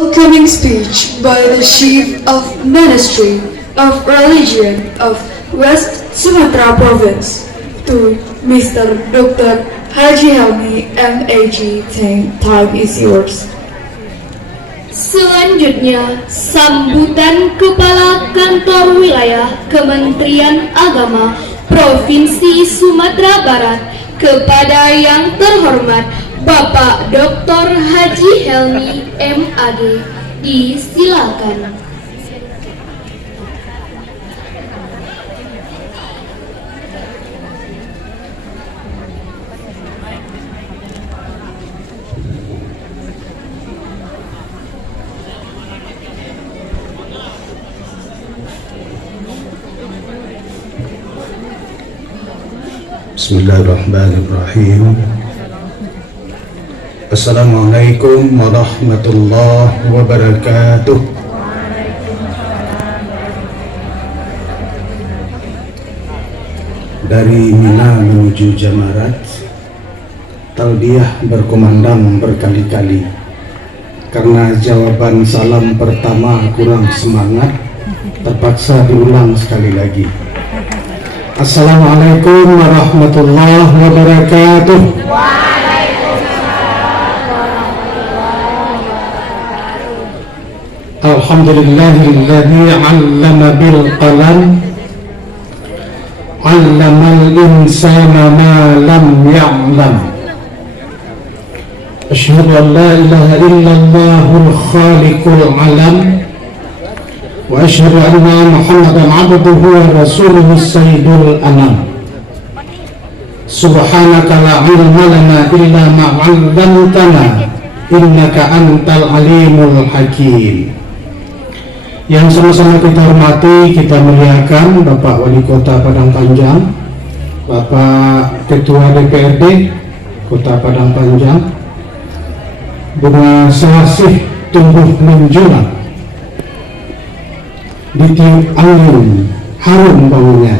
Welcoming speech by the Chief of Ministry of Religion of West Sumatra Province to Mr. Dr. Haji Helmi MAG. Time is yours. Selanjutnya, sambutan Kepala Kantor Wilayah Kementerian Agama Provinsi Sumatera Barat kepada yang terhormat Bapak Dr. Haji Helmi MAG. Disilakan. Bismillahirrahmanirrahim. Assalamualaikum warahmatullahi wabarakatuh. Dari Mina menuju Jamarat, talbiyah berkumandang berkali-kali. Karena jawaban salam pertama kurang semangat, terpaksa diulang sekali lagi. Assalamualaikum warahmatullahi wabarakatuh. Alhamdulillahilladzi 'allama bil qalam 'allamal insana ma lam ya'lam. Asyhadu an la ilaha illallahul khaliqul 'alam wa asyhadu anna Muhammadan 'abduhu wa rasuluhu sayyidul anam. Subhanaka la ilma lana illa ma 'allamtana innaka antal alimul hakim. Yang sama-sama kita hormati, kita muliakan Bapak Wali Kota Padang Panjang, Bapak Ketua DPRD Kota Padang Panjang, bunga selasih tumbuh menjulang, ditiup angin harum baunya.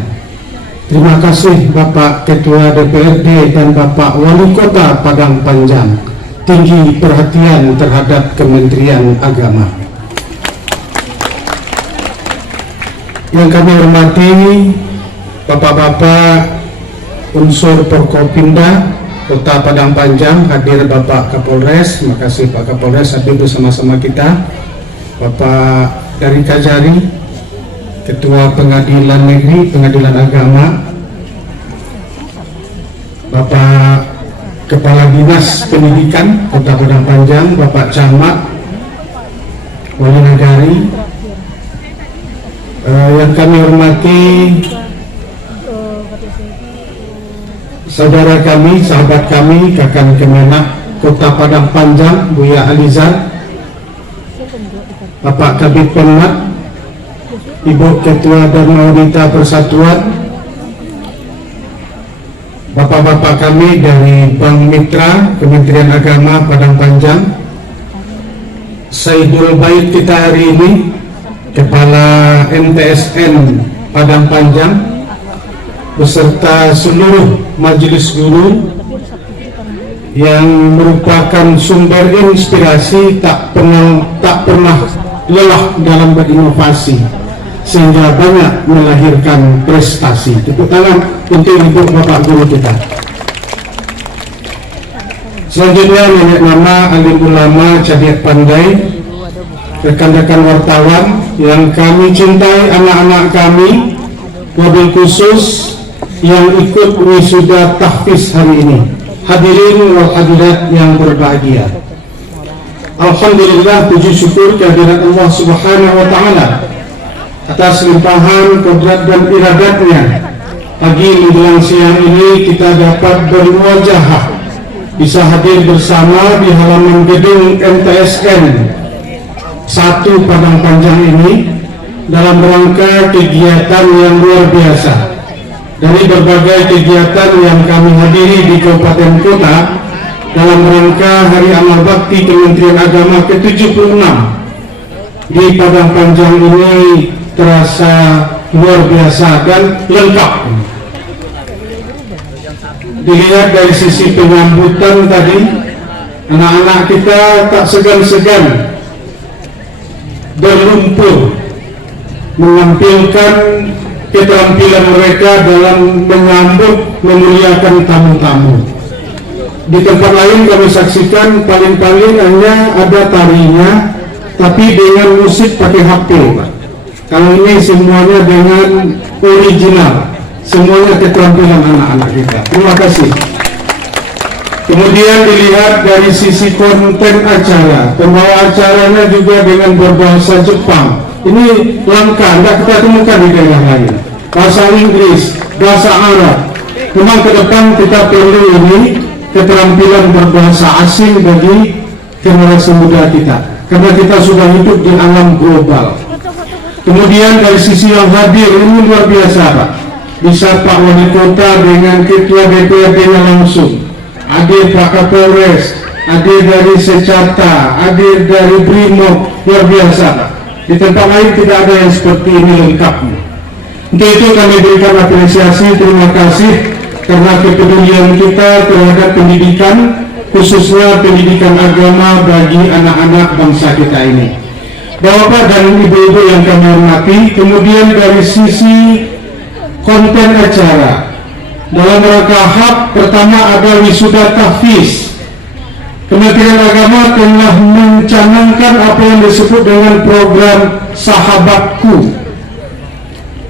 Terima kasih Bapak Ketua DPRD dan Bapak Wali Kota Padang Panjang, tinggi perhatian terhadap Kementerian Agama. Yang kami hormati Bapak-bapak unsur Forkopimda Kota Padang Panjang, hadir Bapak Kapolres, terima kasih Pak Kapolres hadir bersama-sama kita, Bapak dari Kajari, Ketua Pengadilan Negeri, Pengadilan Agama, Bapak Kepala Dinas Pendidikan Kota Padang Panjang, Bapak Camat, Wali Nagari, yang kami hormati saudara kami, sahabat kami, Kakan Kemenak Kota Padang Panjang, Buya Alizar, Bapak Kabid Penmat, Ibu Ketua Dharma Wanita Persatuan, Bapak-bapak kami dari Bank Mitra Kementerian Agama Padang Panjang, Sayyidul Bait kita hari ini, Kepala MTSN Padang Panjang, beserta seluruh majelis guru yang merupakan sumber inspirasi, tak pernah lelah dalam berinovasi sehingga banyak melahirkan prestasi. Tepuk tangan untuk ibu bapak guru kita. Selanjutnya nenek nama, alim ulama, cerdik pandai, rekan-rekan wartawan yang kami cintai, anak-anak kami, wabil khusus yang ikut wisuda tahfiz hari ini, hadirin wal hadirat yang berbahagia. Alhamdulillah, puji syukur kehadirat Allah Subhanahu wa Ta'ala atas limpahan kodrat dan iradatnya. Pagi menjelang siang ini kita dapat bermuajahah, bisa hadir bersama di halaman gedung MTSN 1 Padang Panjang ini dalam rangka kegiatan yang luar biasa. Dari berbagai kegiatan yang kami hadiri di kabupaten kota dalam rangka Hari Amal Bakti Kementerian Agama ke-76 di Padang Panjang ini terasa luar biasa dan lengkap. Dilihat dari sisi penyambutan tadi, anak-anak kita tak segan-segan berlumpur, menampilkan keterampilan mereka dalam menyambut, memuliakan tamu-tamu. Di tempat lain kami saksikan paling-paling hanya ada tarinya, tapi dengan musik pakai HP, Pak. Kalau ini semuanya dengan original, semuanya keterampilan anak-anak kita. Terima kasih. Kemudian dilihat dari sisi konten acara, pembawa acaranya juga dengan berbahasa Jepang. Ini langka, tidak kita temukan di daerah lain. Bahasa Inggris, bahasa Arab. Memang ke depan kita perlu ini keterampilan berbahasa asing bagi generasi muda kita, karena kita sudah hidup di alam global. Kemudian dari sisi yang hadir ini luar biasa, Pak. Bisa Pak Wali Kota dengan Ketua DPRD-nya langsung, hadir Pak Kapolres, hadir dari Secata, hadir dari Brimob, luar biasa, Pak. Di tempat lain tidak ada yang seperti ini lengkapnya. Untuk itu kami berikan apresiasi, terima kasih karena kepedulian kita terhadap pendidikan, khususnya pendidikan agama bagi anak-anak bangsa kita ini. Bapak dan ibu-ibu yang kami hormati, kemudian dari sisi konten acara, dalam rangka HAP pertama ada wisuda tahfiz. Kementerian Agama telah mencanangkan apa yang disebut dengan program Sahabatku,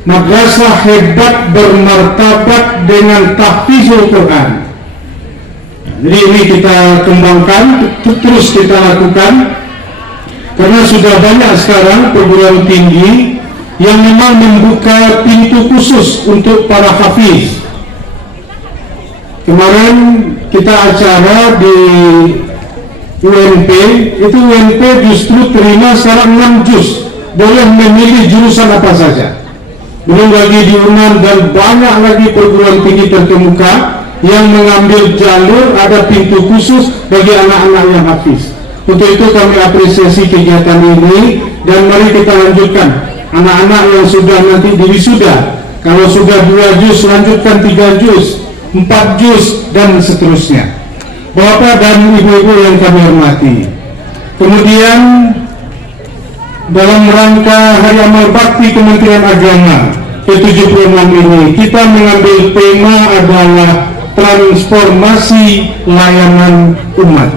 madrasah hebat bermartabat dengan tahfizul Quran. Jadi ini kita kembangkan, terus kita lakukan, karena sudah banyak sekarang perguruan tinggi yang memang membuka pintu khusus untuk para hafiz. Kemarin kita acara di UNP, itu UNP justru terima sekarang 6 juz, boleh memilih jurusan apa saja. Belum lagi di UNAN dan banyak lagi perguruan tinggi terkemuka yang mengambil jalur ada pintu khusus bagi anak-anak yang hafiz. Untuk itu kami apresiasi kegiatan ini dan mari kita lanjutkan. Anak-anak yang sudah nanti diwisuda, kalau sudah 2 juz lanjutkan 3 juz, 4 juz dan seterusnya. Bapak dan ibu-ibu yang kami hormati, kemudian dalam rangka Hari Amal Bakti Kementerian Agama ke-76 ini, kita mengambil tema adalah transformasi layanan umat.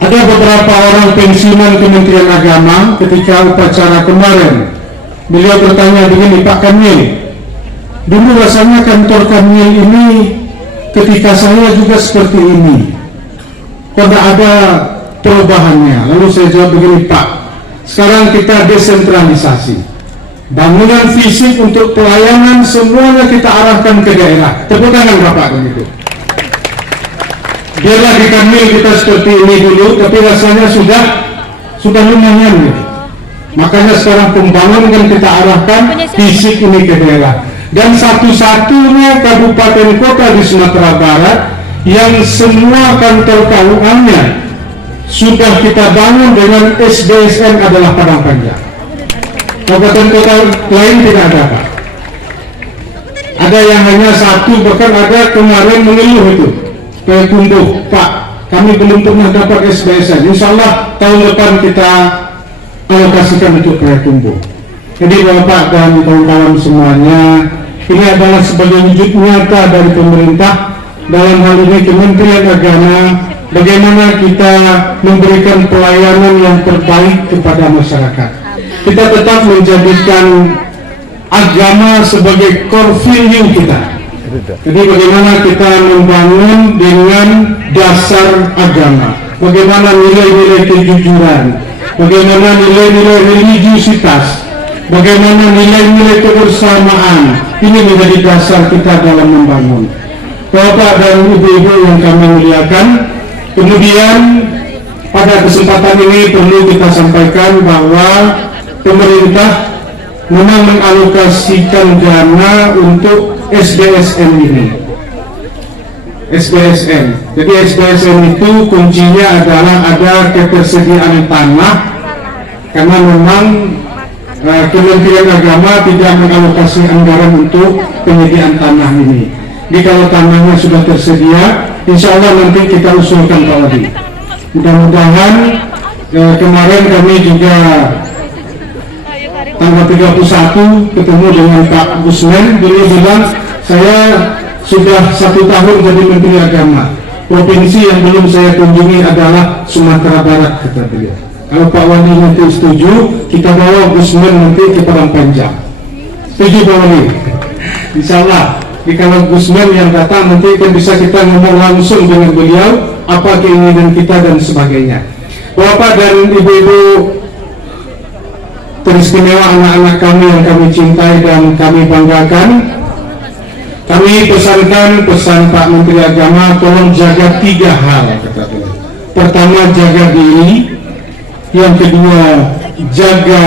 Ada beberapa orang pensiunan Kementerian Agama ketika upacara kemarin, beliau bertanya begini, Pak Kamil, dulu rasanya kantor Kamil ini ketika saya juga seperti ini, kok tidak ada perubahannya? Lalu saya jawab begini, Pak, sekarang kita desentralisasi, bangunan fisik untuk pelayanan semuanya kita arahkan ke daerah. Tepuk tangan Bapak begitu. Biarlah di Kamil kita seperti ini dulu, tapi rasanya sudah lumayan gitu. Makanya sekarang pembangunan kita arahkan fisik ini ke daerah. Dan satu-satunya kabupaten kota di Sumatera Barat yang semua kantor KUA-nya sudah kita bangun dengan SDSN adalah Padang Panjang. Kabupaten kota lain tidak ada, Pak. Ada yang hanya satu, bahkan ada kemarin mengeluh itu, Payakumbuh, Pak, kami belum pernah dapat SDSN. Insya Allah tahun depan kita alokasikan untuk Payakumbuh. Jadi Bapak dan kawan-kawan semuanya, ini adalah sebagai wujud nyata dari pemerintah, dalam hal ini Kementerian Agama, bagaimana kita memberikan pelayanan yang terbaik kepada masyarakat. Kita tetap menjadikan agama sebagai core value kita. Jadi bagaimana kita membangun dengan dasar agama, bagaimana nilai-nilai kejujuran, bagaimana nilai-nilai religiusitas, bagaimana nilai-nilai kebersamaan, ini menjadi dasar kita dalam membangun. Bapak dan ibu-ibu yang kami muliakan, kemudian pada kesempatan ini perlu kita sampaikan bahwa pemerintah memang mengalokasikan dana untuk SDSN ini. SDSN. Jadi SDSN itu kuncinya adalah ada ketersediaan tanah, karena memang Kementerian Agama tidak mengalokasi anggaran untuk penyediaan tanah ini. Jadi kalau tanahnya sudah tersedia, insya Allah nanti kita usulkan Pak Wadi. Mudah-mudahan Kemarin kami juga tanggal 31 ketemu dengan Pak Gusmen. Beliau bilang, saya sudah 1 tahun jadi Menteri Agama. Provinsi yang belum saya kunjungi adalah Sumatera Barat, kata beliau. Kalau Pak Wali nanti setuju, kita bawa Gusmen nanti ke Padang Panjang. Setuju Pak Wali? Insya Allah. Kalau Gusmen yang datang nanti kan bisa kita ngomong langsung dengan beliau apa keinginan kita dan sebagainya. Bapak dan ibu-ibu teristimewa, anak-anak kami yang kami cintai dan kami banggakan, kami pesan Pak Menteri Agama, tolong jaga 3 hal, kata beliau. Pertama, jaga diri. Yang kedua, jaga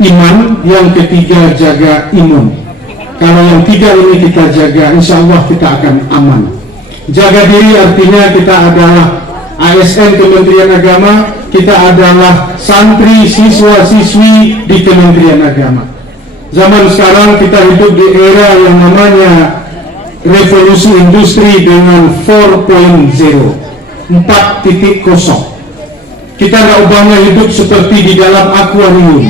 iman. Yang ketiga, jaga imun. Kalau yang 3 ini kita jaga, insya Allah kita akan aman. Jaga diri artinya kita adalah ASN Kementerian Agama, kita adalah santri, siswa, siswi di Kementerian Agama. Zaman sekarang kita hidup di era yang namanya revolusi industri dengan 4.0, 4.0. Kita nggak ubahnya hidup seperti di dalam akuarium.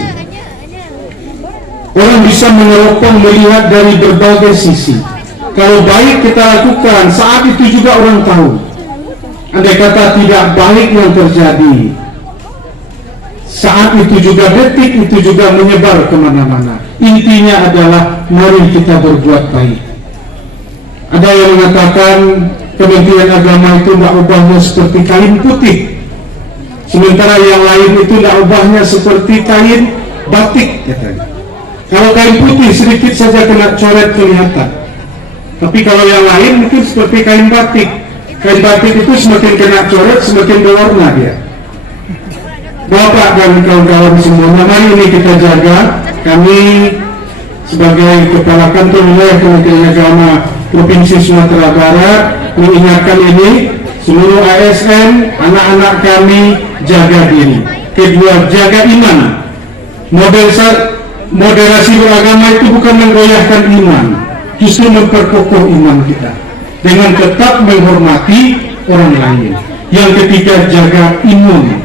Orang bisa meneropong melihat dari berbagai sisi. Kalau baik kita lakukan, saat itu juga orang tahu. Andai kata tidak baik yang terjadi, saat itu juga, detik itu juga menyebar kemana-mana. Intinya adalah mari kita berbuat baik. Ada yang mengatakan Kementerian Agama itu nggak ubahnya seperti kain putih, sementara yang lain itu nggak ubahnya seperti kain batik, katanya. Kalau kain putih sedikit saja kena coret kelihatan, tapi kalau yang lain mungkin seperti kain batik. Kain batik itu semakin kena coret semakin berwarna dia. Bapak dan kawan-kawan semuanya, mari ini kita jaga. Kami sebagai Kepala Kantor Wilayah Kementerian Agama Provinsi Sumatera Barat mengingatkan ini, seluruh ASN, anak-anak kami jaga diri. Kedua, jaga iman. Moderasi beragama itu bukan menggoyahkan iman, justru memperkokoh iman kita dengan tetap menghormati orang lain. Yang ketiga, jaga imun.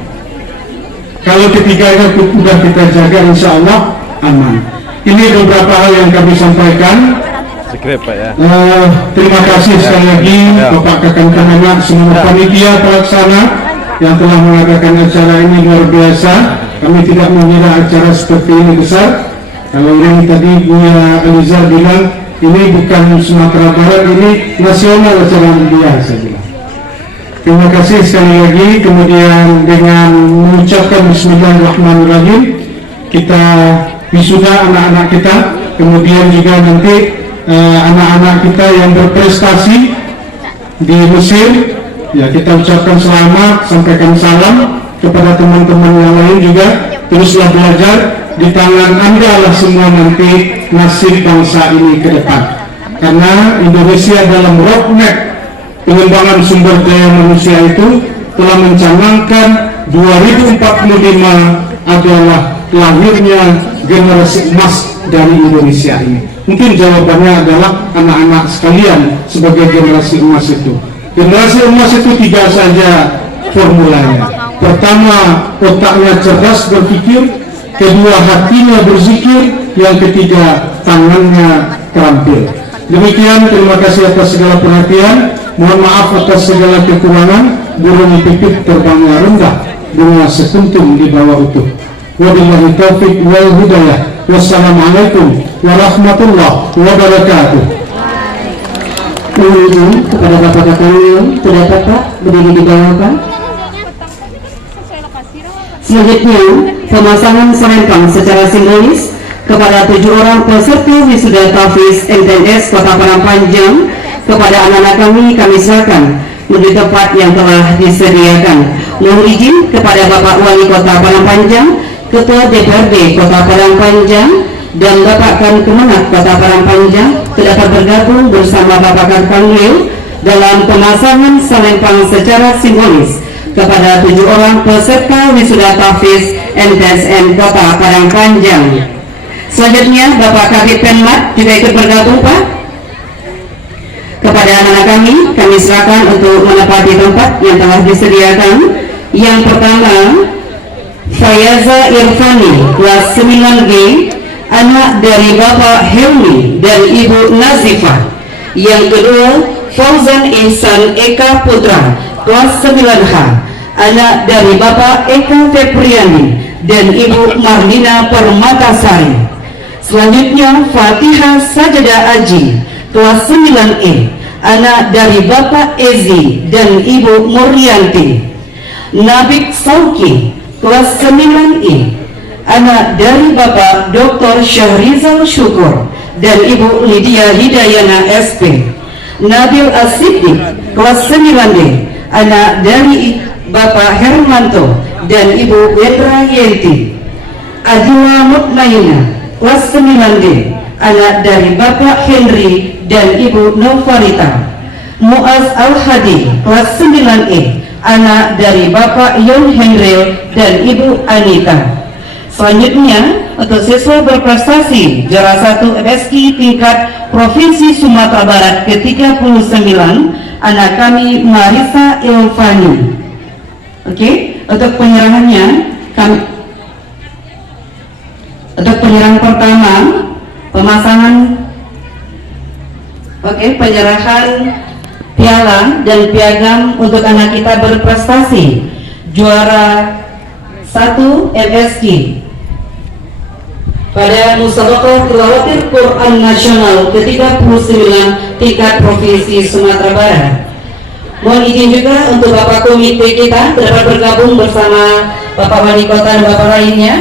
Kalau ketiganya sudah kita jaga, insya Allah aman. Ini beberapa hal yang kami sampaikan. Terima kasih sekali lagi Bapak Kakang Anak, semua panitia pelaksana yang telah mengadakan acara ini luar biasa. Kami tidak mengira acara seperti ini besar. Kalau ini tadi Buya Alizar bilang ini bukan Sumatera Barat, ini nasional acara media, saya bilang. Terima kasih sekali lagi. Kemudian dengan mengucapkan Bismillahirrahmanirrahim, kita wisuda anak-anak kita. Kemudian juga nanti anak-anak kita yang berprestasi di Mesir, ya kita ucapkan selamat, sampaikan salam kepada teman-teman yang lain juga. Teruslah belajar, di tangan Anda lah semua nanti nasib bangsa ini ke depan. Karena Indonesia dalam roadmap pengembangan sumber daya manusia itu telah mencanangkan 2045 adalah lahirnya generasi emas dari Indonesia ini. Mungkin jawabannya adalah anak-anak sekalian sebagai generasi emas itu. Generasi emas itu 3 saja formulanya. Pertama, otaknya cerdas berpikir. Kedua, hatinya berzikir. Yang ketiga, tangannya terampil. Demikian, terima kasih atas segala perhatian. Mohon maaf atas segala kekurangan. Burung pipit terbangnya rendah, bunga sekuntum di bawah utuh. Wabillahi taufiq wal hidayah. Wassalamualaikum warahmatullahi wabarakatuh. Mohon kepada Bapak Kakang, tidak Pak, berdiri di bawah Pak. Selanjutnya, pemasangan selempang secara simbolis kepada 7 orang peserta wisuda Tafiz MTNS Kota Padang Panjang. Kepada anak-anak kami serahkan menuju tempat yang telah disediakan. Mohon izin kepada Bapak Wali Kota Padang Panjang, Ketua DPRD Kota Padang Panjang, dan Bapak Kemenag Kota Padang Panjang dapat bergabung bersama Bapak Kanwil dalam pemasangan selempang secara simbolis kepada 7 orang peserta wisuda Tafiz MTSN Kota Padang Panjang. Selanjutnya Bapak Kabid Penmat juga ikut bergabung Pak. Kepada anak-anak kami serahkan untuk menempati tempat yang telah disediakan. Yang pertama Irfani kelas 9B, anak dari Bapak Helmi dan Ibu Nazifah. Yang kedua, Fauzan Ihsan Eka Putra kelas 9H, anak dari Bapak Eka Febriani dan Ibu Marlina Permatasari. Selanjutnya, Fatihah Sajadah Aji kelas 9E, anak dari Bapak Ezi dan Ibu Muryanti. Nabik Sauki kelas 9E, anak dari Bapak Dr. Syahrizal Syukur dan Ibu Lydia Hidayana SP. Nabil As-Siddiq kelas 9D, anak dari Bapak Hermanto dan Ibu Wendra Yenti. Adila Mutmaina kelas 9D, anak dari Bapak Henry dan Ibu Novarita. Muaz Al-Hadi kelas 9E, anak dari Bapak Yon Henril dan Ibu Anita. Selanjutnya, untuk siswa berprestasi juara 1 MSki tingkat Provinsi Sumatera Barat ke-39, anak kami Marisa Ilvani. Oke, untuk penyerahannya untuk penyerahan pertama, pemasangan penyerahan piala dan piagam untuk anak kita berprestasi juara 1 MSki pada Musabaqah Tilawatil Quran Nasional ke-39 tingkat Provinsi Sumatera Barat. Mohon izin juga untuk Bapak Komite kita dapat bergabung bersama Bapak Wali Kota dan Bapak lainnya.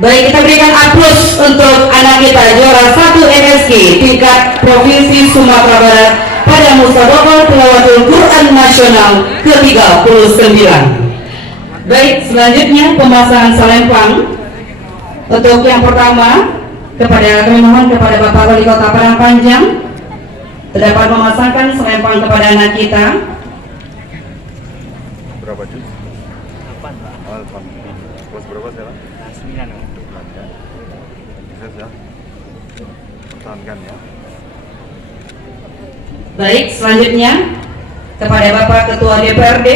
Baik, kita berikan aplaus untuk anak kita juara 1 MSki tingkat Provinsi Sumatera Barat pada Musabaqah Tilawatul Quran Nasional ke-39. Baik, selanjutnya pemasangan selempang. Untuk yang pertama, kami mohon kepada Bapak Wali Kota Padang Panjang dapat memasangkan selempang kepada anak kita. Berapa juz? 8 Pak. Kelas berapa sekarang? 9. Sukses ya. Pertahankan ya. Baik, selanjutnya kepada Bapak Ketua DPRD.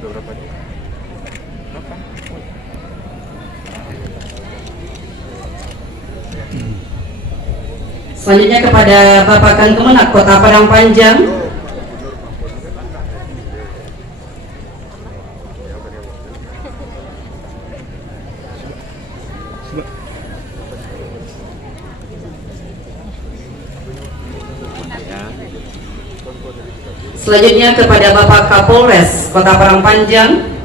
Berapa juz? Selanjutnya kepada Bapak Kankemenak Kota Padang Panjang. Selanjutnya kepada Bapak Kapolres Kota Padang Panjang.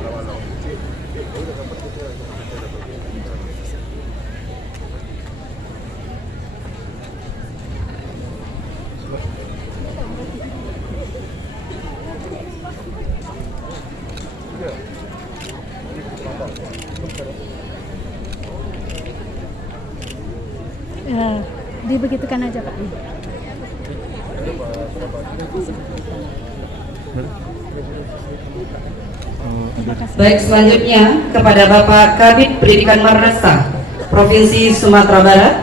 Dibegitukan aja Pak. Baik, selanjutnya kepada Bapak Kabid Pendidikan Madrasah Provinsi Sumatera Barat.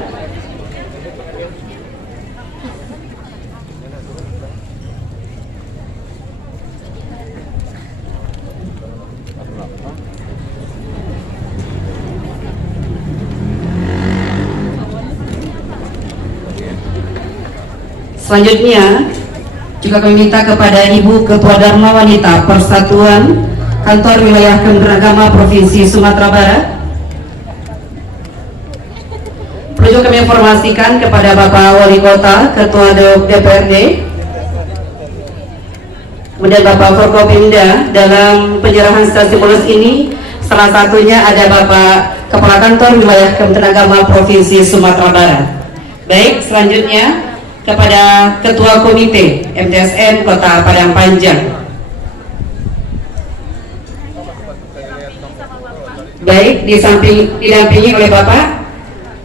Selanjutnya juga kami minta kepada Ibu Ketua Dharma Wanita Persatuan Kantor Wilayah Kementerian Agama Provinsi Sumatera Barat. Perlu juga kami informasikan kepada Bapak Wali Kota, Ketua DPRD, kemudian Bapak Forkopimda dalam penyerahan stimulus ini. Salah satunya ada Bapak Kepala Kantor Wilayah Kementerian Agama Provinsi Sumatera Barat. Baik, selanjutnya kepada Ketua Komite MTSN Kota Padang Panjang. Baik, didampingi oleh Bapak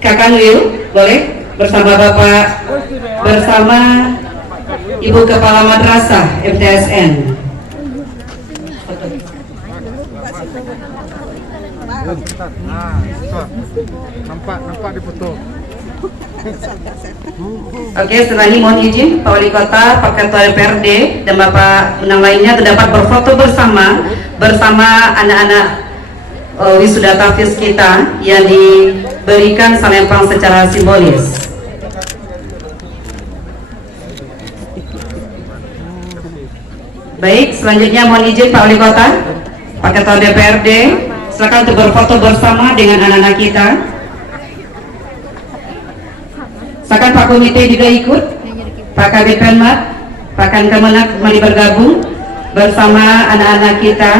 Kakang Lil, boleh bersama Bapak, bersama Ibu Kepala Madrasah MTSN. Nampak di foto. Oke, setelah ini mohon izin Pak Wali Kota, Pak Ketua DPRD, dan Bapak Menang lainnya dapat berfoto bersama anak-anak wisuda tahfiz kita yang diberikan salempang secara simbolis. Baik, selanjutnya mohon izin Pak Wali Kota, Pak Ketua DPRD, silakan untuk berfoto bersama dengan anak-anak kita. Silakan Pak Komite juga ikut, Pak Kabid Penmat, Pak Kankemenak mari bergabung bersama anak-anak kita.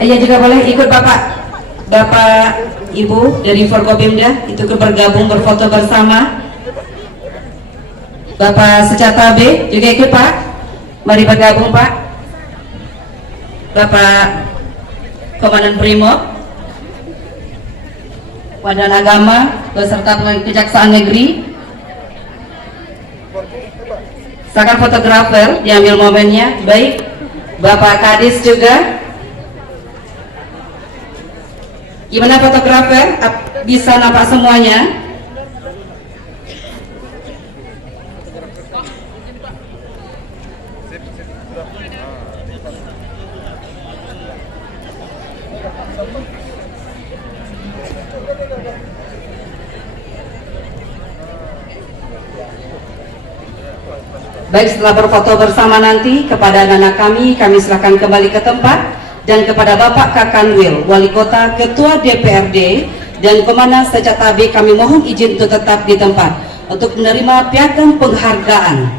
Ya juga boleh ikut Bapak Ibu dari Forkopimda itu bergabung berfoto bersama. Bapak Secata B juga ikut Pak, mari bergabung Pak. Bapak Komandan Brimob, Wadah Agama beserta Kejaksaan Negeri. Silakan fotografer diambil momennya. Baik, Bapak Kadis juga. Gimana fotografer? Bisa nampak semuanya? Baik, setelah berfoto bersama nanti kepada anak-anak kami silakan kembali ke tempat, dan kepada Bapak Kakanwil, Wali Kota, Ketua DPRD, dan Komandan Secata B kami mohon izin untuk tetap di tempat untuk menerima piagam penghargaan.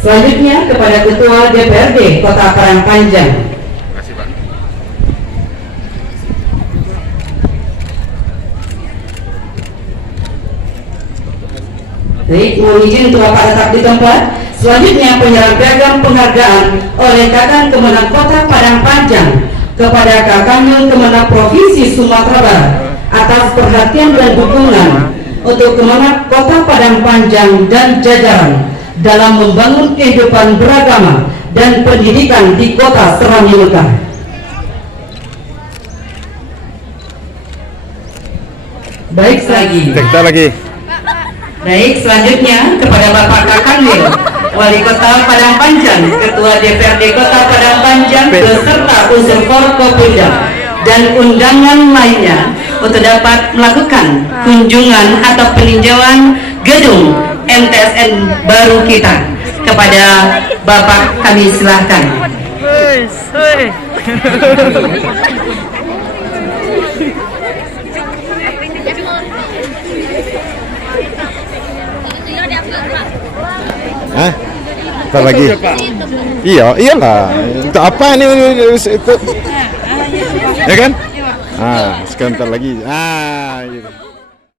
Selanjutnya kepada Ketua DPRD Kota Parangpanjang. Terima kasih Pak. Baik, mohon izin untuk Bapak tetap di tempat. Selanjutnya penyerahan piagam penghargaan oleh Kakang Kemenang Kota Parangpanjang kepada Kakang Kemenang Provinsi Sumatera Barat atas perhatian dan dukungan untuk Kemenang Kota Parangpanjang dan jajaran dalam membangun kehidupan beragama dan pendidikan di Kota Serambi Mekah. Baik, lagi. Baik, selanjutnya kepada Bapak Kakanwil, Wali Kota Parangpanjang, Ketua DPRD Kota Parangpanjang beserta unsur Forkopimda dan undangan lainnya untuk dapat melakukan kunjungan atau peninjauan gedung MTSN baru kita. Kepada Bapak kami silahkan. Hah? Apa lagi? Iyalah. Untuk apa ini? Ya kan? Sebentar lagi. Gitu.